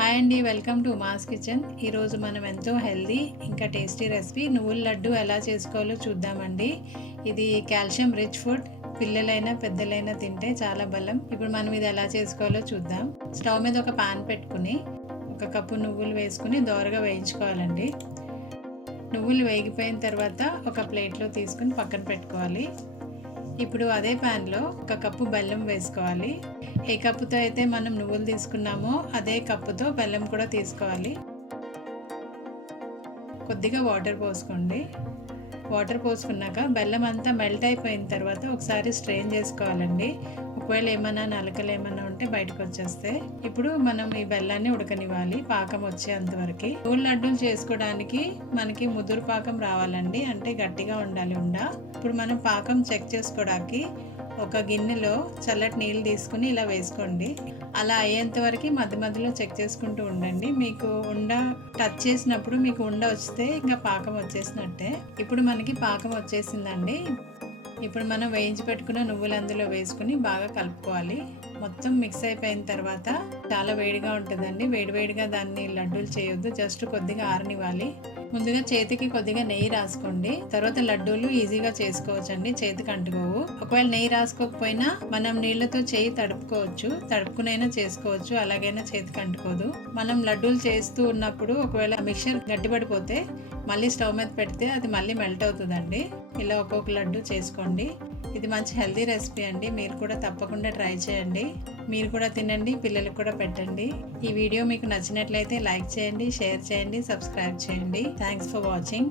Hi అండి welcome to mass kitchen. ఈరోజు మనం ఎంతో హెల్దీ ఇంకా టేస్టీ రెసిపీ నువ్వుల లడ్డు ఎలా చేసుకోవాలో చూద్దామండి. ఇది కాల్షియం రిచ్ ఫుడ్ పిల్లలైనా పెద్దలైనా తింటే చాలా బలం. ఇప్పుడు మనం ఇది ఎలా చేసుకోవాలో చూద్దాం. స్టవ్ మీద ఒక పాన్ పెట్టుకుని ఒక కప్పు నువ్వులు వేసుకుని దోరగా వేయించుకోవాలండి. నువ్వులు వేగిపోయిన తర్వాత ఒక ప్లేట్లో తీసుకుని పక్కన పెట్టుకోవాలి. ఇప్పుడు అదే ప్యాన్లో ఒక కప్పు బెల్లం వేసుకోవాలి. ఏ కప్పుతో అయితే మనం నువ్వులు తీసుకున్నామో అదే కప్పుతో బెల్లం కూడా తీసుకోవాలి. కొద్దిగా వాటర్ పోసుకోండి. వాటర్ పోసుకున్నాక బెల్లం అంతా మెల్ట్ అయిపోయిన తర్వాత ఒకసారి స్ట్రెయిన్ చేసుకోవాలండి. ఒకవేళ ఏమైనా నలకలు ఏమైనా ఉంటే బయటకు వచ్చేస్తే ఇప్పుడు మనం ఈ బెల్లాన్ని ఉడకనివ్వాలి పాకం వచ్చేంత వరకు. గోల్ లడ్డూలు చేసుకోవడానికి మనకి ముదురు పాకం రావాలండి అంటే గట్టిగా ఉండాలి ఉండ. ఇప్పుడు మనం పాకం చెక్ చేసుకోవడానికి ఒక గిన్నెలో చల్లటి నీళ్ళు తీసుకుని ఇలా వేసుకోండి. అలా అయ్యేంత వరకు మధ్య మధ్యలో చెక్ చేసుకుంటూ ఉండండి. మీకు ఉండ టచ్ చేసినప్పుడు మీకు ఉండ వస్తే ఇంకా పాకం వచ్చేసినట్టే. ఇప్పుడు మనకి పాకం వచ్చేసిందండి. ఇప్పుడు మనం వేయించి పెట్టుకున్న నువ్వులు అందులో వేసుకుని బాగా కలుపుకోవాలి. మొత్తం మిక్స్ అయిపోయిన తర్వాత చాలా వేడిగా ఉంటుందండి. వేడివేడిగా దాన్ని లడ్డూలు చేయొద్దు. జస్ట్ కొద్దిగా ఆరనివ్వాలి. ముందుగా చేతికి కొద్దిగా నెయ్యి రాసుకోండి. తర్వాత లడ్డూలు ఈజీగా చేసుకోవచ్చండి. చేతికి అంటుకోవు. ఒకవేళ నెయ్యి రాసుకోకపోయినా మనం నీళ్ళతో చేయి తడుపుకోవచ్చు. తడుపుకునైనా చేసుకోవచ్చు. అలాగైనా చేతికి అంటుకోదు. మనం లడ్డూలు చేస్తూ ఉన్నప్పుడు ఒకవేళ మిక్చర్ గట్టిపడిపోతే మళ్ళీ స్టవ్ మీద పెడితే అది మళ్ళీ మెల్ట్ అవుతుందండి. ఇలా ఒక్కొక్క లడ్డు చేసుకోండి. ఇది మంచి హెల్దీ రెసిపీ అండి. మీరు కూడా తప్పకుండా ట్రై చేయండి. మీరు కూడా తినండి పిల్లలకు కూడా పెట్టండి. ఈ వీడియో మీకు నచ్చినట్లయితే లైక్ చేయండి షేర్ చేయండి సబ్స్క్రైబ్ చేయండి. Thanks for watching.